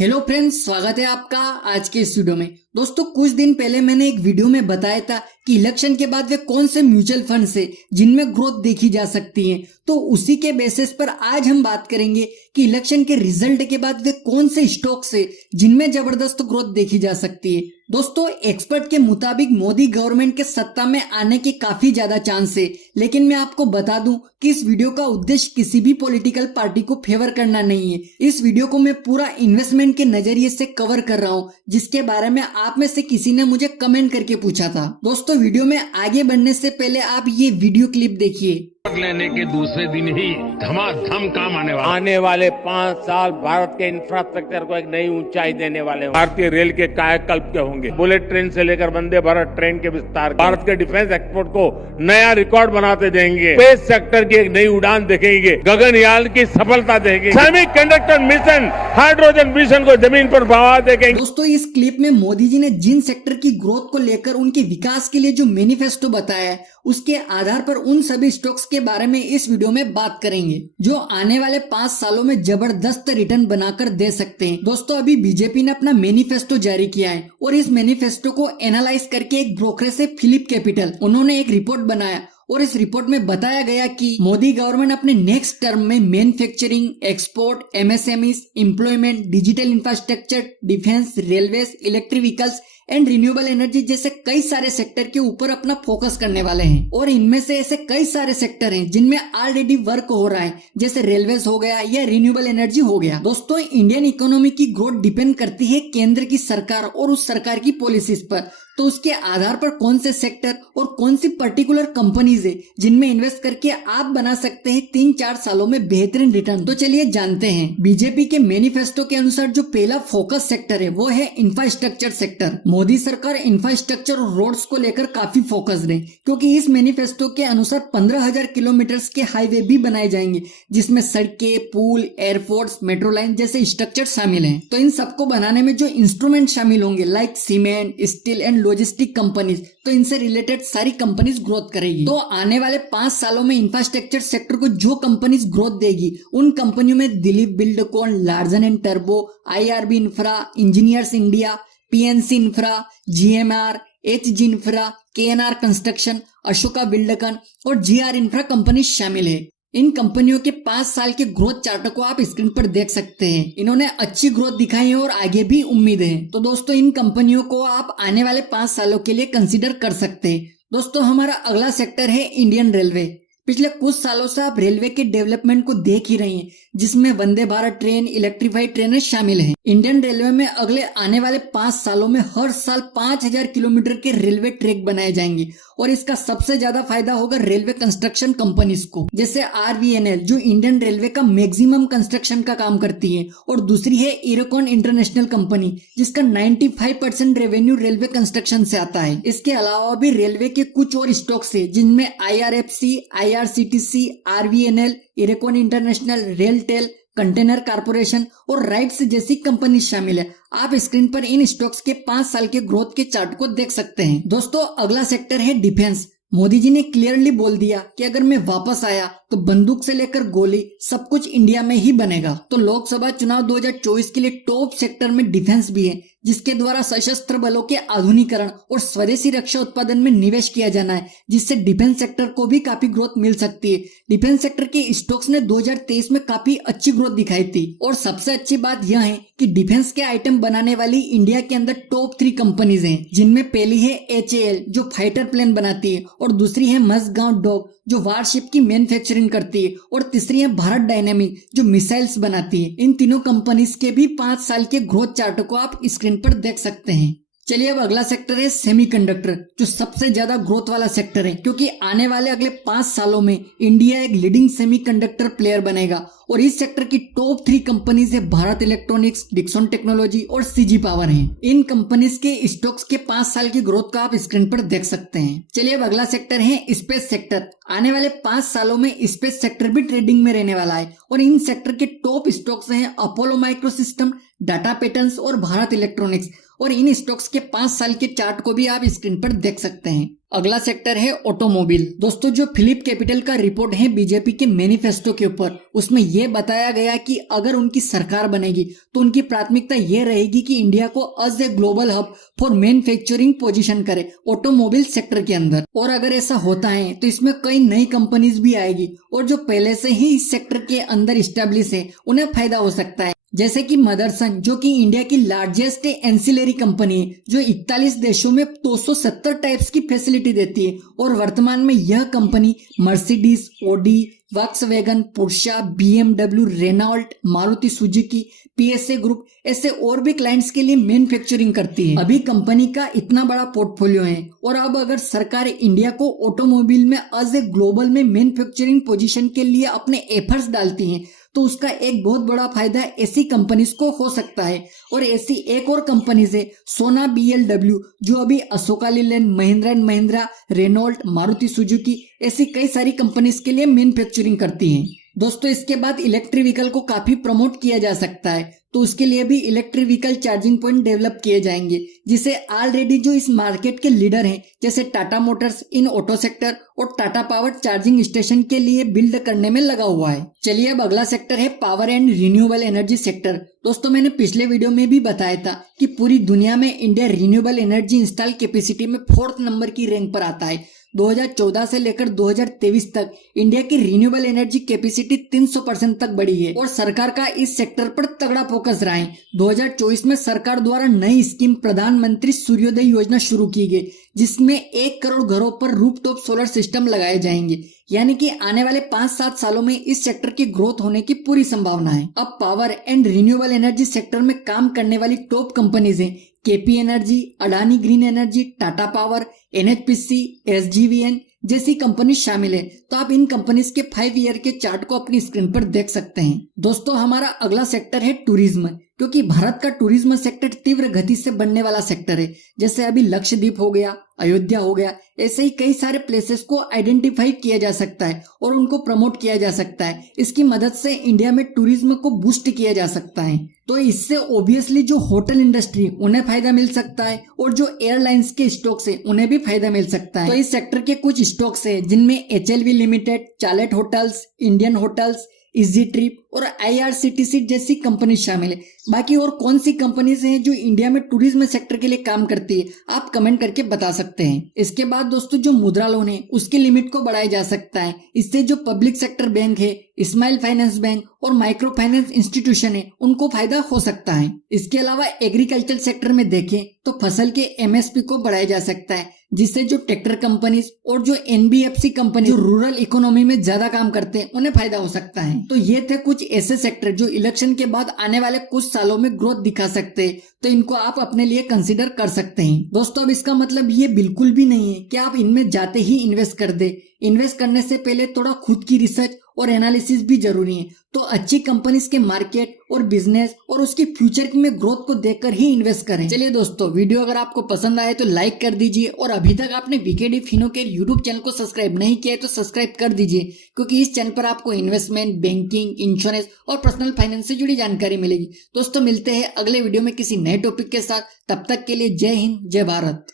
Hello friends, स्वागत है आपका आज के इस वीडियो में। दोस्तों, कुछ दिन पहले मैंने एक वीडियो में बताया था कि इलेक्शन के बाद वे कौन से म्यूचुअल फंड्स है जिनमें ग्रोथ देखी जा सकती है। तो उसी के बेसिस पर आज हम बात करेंगे कि इलेक्शन के रिजल्ट के बाद वे कौन से स्टॉक्स है जिनमें जबरदस्त ग्रोथ देखी जा सकती है। दोस्तों, एक्सपर्ट के मुताबिक मोदी गवर्नमेंट के सत्ता में आने के काफी ज्यादा चांस है, लेकिन मैं आपको बता दूं कि इस वीडियो का उद्देश्य किसी भी पॉलिटिकल पार्टी को फेवर करना नहीं है। इस वीडियो को मैं पूरा इन्वेस्टमेंट के नजरिए से कवर कर रहा हूं, जिसके बारे में आप में से किसी ने मुझे कमेंट करके पूछा था। दोस्तों, वीडियो में आगे बढ़ने से पहले आप ये वीडियो क्लिप देखिए। लेने के दूसरे दिन ही धमाधम काम आने वाले 5 साल भारत के इंफ्रास्ट्रक्चर को एक नई ऊंचाई देने वाले होंगे। भारतीय रेल के कायाकल्प के होंगे। बुलेट ट्रेन से लेकर वंदे भारत ट्रेन के विस्तार, भारत के डिफेंस एक्सपोर्ट को नया रिकॉर्ड बनाते देंगे। स्पेस सेक्टर की एक नई उड़ान देखेंगे। गगनयान की सफलता देखेंगे। सेमीकंडक्टर मिशन, हाइड्रोजन मिशन को जमीन पर बढ़ावा देंगे। दोस्तों, इस क्लिप में मोदी जी ने जिन सेक्टर की ग्रोथ को लेकर उनके विकास के लिए जो मैनिफेस्टो बताया है, उसके आधार पर उन सभी स्टॉक्स के बारे में इस वीडियो में बात करेंगे जो आने वाले 5 सालों में जबरदस्त रिटर्न बनाकर दे सकते हैं। दोस्तों, अभी बीजेपी ने अपना मैनिफेस्टो जारी किया है और इस मैनिफेस्टो को एनालाइज करके एक ब्रोकरेज है फिलिप कैपिटल, उन्होंने एक रिपोर्ट बनाया और इस रिपोर्ट में बताया गया कि मोदी गवर्नमेंट अपने नेक्स्ट टर्म में manufacturing, export, MSMEs, employment, digital infrastructure, defence, railways, electric vehicles and renewable energy जैसे कई सारे सेक्टर के ऊपर अपना फोकस करने वाले हैं। और इनमें से ऐसे कई सारे सेक्टर हैं जिनमें ऑलरेडी वर्क हो रहा है, जैसे रेलवेज हो गया या रिन्यूएबल एनर्जी हो गया। दोस्तों, इंडियन इकोनॉमी की ग्रोथ डिपेंड करती है केंद्र की सरकार और उस सरकार की पॉलिसीज पर। तो उसके आधार पर कौन से सेक्टर और कौन सी पर्टिकुलर कंपनीज है जिनमें इन्वेस्ट करके आप बना सकते हैं 3-4 सालों में बेहतरीन रिटर्न। तो चलिए जानते हैं। बीजेपी के मैनिफेस्टो के अनुसार जो पहला फोकस सेक्टर है वो है इंफ्रास्ट्रक्चर सेक्टर। मोदी सरकार इंफ्रास्ट्रक्चर और रोड्स को लेकर काफी फोकस्ड है, क्योंकि इस मैनिफेस्टो के अनुसार 15,000 किलोमीटर के हाईवे भी बनाए जाएंगे, जिसमें सड़कें, पुल, एयरपोर्ट्स, मेट्रो लाइन जैसे स्ट्रक्चर शामिल हैं। तो इन सबको बनाने में जो इंस्ट्रूमेंट शामिल होंगे, like cement, steel and logistic companies, तो इनसे रिलेटेड सारी कंपनीज ग्रोथ करेगी। तो आने वाले 5 सालों में इंफ्रास्ट्रक्चर सेक्टर को जो कंपनीज ग्रोथ देगी, उन कंपनियों में दिलीप बिल्डकॉन, लार्सन एंड टर्बो, IRB infra, engineers India, PNC infra, GMR, HG infra, KNR construction, Ashoka Buildcon और जीआर इंफ्रा कंपनी शामिल है। इन कंपनियों के 5 साल के ग्रोथ चार्ट को आप स्क्रीन पर देख सकते हैं। इन्होंने अच्छी ग्रोथ दिखाई है और आगे भी उम्मीद है। तो दोस्तों, इन कंपनियों को आप आने वाले 5 सालों के लिए कंसीडर कर सकते हैं। दोस्तों, हमारा अगला सेक्टर है इंडियन रेलवे। पिछले कुछ सालों से आप रेलवे के डेवलपमेंट को देख ही रहे हैं, जिसमें वंदे भारत ट्रेन, इलेक्ट्रीफाइड ट्रेनें शामिल हैं। इंडियन रेलवे में अगले आने वाले 5 सालों में हर साल 5,000 किलोमीटर के रेलवे ट्रैक बनाए जाएंगे और इसका सबसे ज्यादा फायदा होगा रेलवे कंस्ट्रक्शन कंपनीज को, जैसे आरवीएनएल जो इंडियन रेलवे का मैक्सिमम कंस्ट्रक्शन का काम करती है, और दूसरी है इरोकॉन इंटरनेशनल कंपनी जिसका 95% रेवेन्यू रेलवे कंस्ट्रक्शन से आता है। इसके अलावा भी रेलवे के कुछ और स्टॉक्स है जिनमें IRFC, IRCTC, RVNL, Ircon international, RailTel, container corporation और राइट्स जैसी कंपनी शामिल है। आप स्क्रीन पर इन स्टॉक्स के 5 साल के ग्रोथ के चार्ट को देख सकते हैं। दोस्तों, अगला सेक्टर है डिफेंस। मोदी जी ने क्लियरली बोल दिया कि अगर मैं वापस आया तो बंदूक से लेकर गोली सब कुछ इंडिया में ही बनेगा। तो लोकसभा चुनाव 2024 के लिए टॉप सेक्टर में डिफेंस भी है, जिसके द्वारा सशस्त्र बलों के आधुनिकीकरण और स्वदेशी रक्षा उत्पादन में निवेश किया जाना है, जिससे डिफेंस सेक्टर को भी काफी ग्रोथ मिल सकती है। डिफेंस सेक्टर के स्टॉक्स ने 2023 में काफी अच्छी ग्रोथ दिखाई थी, और सबसे अच्छी बात यह है कि डिफेंस के आइटम बनाने वाली इंडिया के अंदर टॉप 3 कंपनीज हैं, जिनमें पहली है एचएएल जो फाइटर प्लेन बनाती है, और दूसरी है मजगांव डॉग जो वारशिप की मैन्युफैक्चरिंग करती है, और तीसरी है भारत डायनेमिक जो मिसाइल्स बनाती है। इन तीनों कंपनीज के भी 5 साल के ग्रोथ चार्ट को आप स्क्रीन पर देख सकते हैं। चलिए, अब अगला सेक्टर है सेमीकंडक्टर, जो सबसे ज्यादा ग्रोथ वाला सेक्टर है, क्योंकि आने वाले अगले 5 सालों में इंडिया एक लीडिंग सेमीकंडक्टर प्लेयर बनेगा। और इस सेक्टर की टॉप 3 कंपनीज है भारत इलेक्ट्रॉनिक्स, डिक्सन टेक्नोलॉजी और सीजी पावर हैं। इन कंपनीज के स्टॉक्स के 5 साल की ग्रोथ का आप स्क्रीन पर देख सकते हैं। चलिए, अब अगला सेक्टर है स्पेस सेक्टर। आने वाले 5 सालों में स्पेस सेक्टर भी ट्रेडिंग में रहने वाला है, और इन सेक्टर के टॉप स्टॉक्स हैं अपोलो माइक्रोसिस्टम, डाटा पैटर्न्स और भारत इलेक्ट्रॉनिक्स। और इन स्टॉक्स के 5 साल के चार्ट को भी आप स्क्रीन पर देख सकते हैं। अगला सेक्टर है ऑटोमोबाइल। दोस्तों जो फिलिप कैपिटल का रिपोर्ट है बीजेपी के मैनिफेस्टो के ऊपर, उसमें यह बताया गया कि अगर उनकी सरकार बनेगी तो उनकी प्राथमिकता यह रहेगी कि इंडिया को as a global hub for manufacturing position करे ऑटोमोबाइल सेक्टर के अंदर। और अगर ऐसा होता है तो इसमें कई नई कंपनीज भी आएगी और जो पहले से ही इस सेक्टर के अंदर स्टैब्लिश है उन्हें फायदा हो सकता है, जैसे कि मदरसन जो कि इंडिया की लार्जेस्ट एंसिलरी कंपनी है जो 41 देशों में 270 टाइप्स की फैसिलिटी देती है। और वर्तमान में यह company Mercedes, Audi, Volkswagen, Porsche, BMW, Renault, Maruti Suzuki, PSA group ऐसे और भी क्लाइंट्स के लिए मैन्युफैक्चरिंग करती है। अभी कंपनी का इतना बड़ा पोर्टफोलियो है और अब अगर सरकार इंडिया को ऑटोमोबाइल में एज ए ग्लोबल में मैन्युफैक्चरिंग पोजीशन के लिए अपने एफर्ट्स डालती है तो उसका एक बहुत बड़ा फायदा ऐसी कंपनीज को हो सकता है। और ऐसी एक और कंपनीज है सोना BLW जो अभी Ashoka Leyland, Mahindra and Mahindra, Renault, Maruti Suzuki ऐसी कई सारी कंपनीज के लिए मैन्युफैक्चरिंग करती हैं। दोस्तों इसके बाद इलेक्ट्रिक व्हीकल को काफी प्रमोट किया जा सकता है तो उसके लिए भी electric vehicle charging point develop किए जाएंगे, जिसे ऑलरेडी जो इस मार्केट के लीडर हैं जैसे टाटा मोटर्स इन ऑटो सेक्टर और टाटा पावर चार्जिंग स्टेशन के लिए बिल्ड करने में लगा हुआ है। चलिए अब अगला सेक्टर है power and renewable energy sector. दोस्तों मैंने पिछले वीडियो में भी बताया था कि पूरी दुनिया में India renewable energy install capacity में 4th नंबर की रैंक पर आता है। 2014 से लेकर 2023 तक इंडिया की रिन्यूएबल एनर्जी कैपेसिटी 300% तक बढ़ी है और सरकार का इस सेक्टर पर तगड़ा फोकस रहा है। 2024 में सरकार द्वारा नई स्कीम प्रधानमंत्री सूर्योदय योजना शुरू की गई जिसमें 1 करोड़ घरों पर रूफटॉप सोलर सिस्टम लगाए जाएंगे, यानी कि आने वाले 5-7 सालों में इस सेक्टर की ग्रोथ होने की पूरी संभावना है। अब power and renewable energy sector में काम करने वाली टॉप कंपनीज हैं KP energy, Adani green energy, Tata power, NHPC, SGVN जैसी कंपनी शामिल है। तो आप इन कंपनीज के 5 ईयर के चार्ट को अपनी स्क्रीन पर देख सकते हैं। दोस्तों हमारा अगला सेक्टर है टूरिज्म, क्योंकि भारत का टूरिज्म सेक्टर तीव्र गति से बढ़ने वाला सेक्टर है। जैसे अभी लक्षद्वीप हो गया, अयोध्या हो गया, ऐसे ही कई सारे प्लेसेस को आइडेंटिफाई किया जा सकता है और उनको प्रमोट किया जा सकता है। इसकी मदद से इंडिया में टूरिज्म को बूस्ट किया जा सकता है। तो इससे ऑब्वियसली जो होटल इंडस्ट्री उन्हें फायदा मिल सकता है और जो एयरलाइंस के स्टॉक्स है उन्हें भी फायदा मिल सकता है। तो इस सेक्टर के कुछ स्टॉक्स है जिनमें HLV limited, Charlotte hotels, Indian hotels, easy trip और IRCTC जैसी कंपनी शामिल है। बाकी और कौन सी कंपनीज हैं जो इंडिया में टूरिज्म सेक्टर के लिए काम करती है आप कमेंट करके बता सकते हैं। इसके बाद दोस्तों जो मुद्रा लोन है उसकी लिमिट को बढ़ाया जा सकता है। इससे जो पब्लिक सेक्टर बैंक है, स्माइल फाइनेंस बैंक और माइक्रो फाइनेंस इंस्टीट्यूशन है उनको फायदा हो सकता है। इसके अलावा एग्रीकल्चर सेक्टर में देखें तो फसल के MSP को बढ़ाया जा सकता है, जिससे जो ट्रैक्टर कंपनीज और जो NBFC कंपनी जो रूरल इकोनॉमी में ज्यादा काम करते हैं उन्हें फायदा हो सकता है। तो ये थे कुछ ऐसे सेक्टर जो इलेक्शन के बाद आने वाले कुछ सालों में ग्रोथ दिखा सकते हैं, तो इनको आप अपने लिए कंसीडर कर सकते हैं। दोस्तों अब इसका मतलब ये बिल्कुल भी नहीं है कि आप इनमें जाते ही इन्वेस्ट कर दे। इन्वेस्ट करने से पहले थोड़ा खुद की रिसर्च और एनालिसिस भी जरूरी है। तो अच्छी कंपनीज के मार्केट और बिजनेस और उसकी फ्यूचर में ग्रोथ को देखकर ही इन्वेस्ट करें। चलिए दोस्तों वीडियो अगर आपको पसंद आए तो लाइक कर दीजिए और अभी तक आपने VKD फिनोकेयर यूट्यूब चैनल को सब्सक्राइब नहीं किया है तो सब्सक्राइब कर दीजिए, क्योंकि इस चैनल पर आपको इन्वेस्टमेंट, बैंकिंग, इंश्योरेंस और पर्सनल फाइनेंस से जुड़ी जानकारी मिलेगी। दोस्तों मिलते हैं अगले वीडियो में किसी नए टॉपिक के साथ। तब तक के लिए जय हिंद, जय भारत।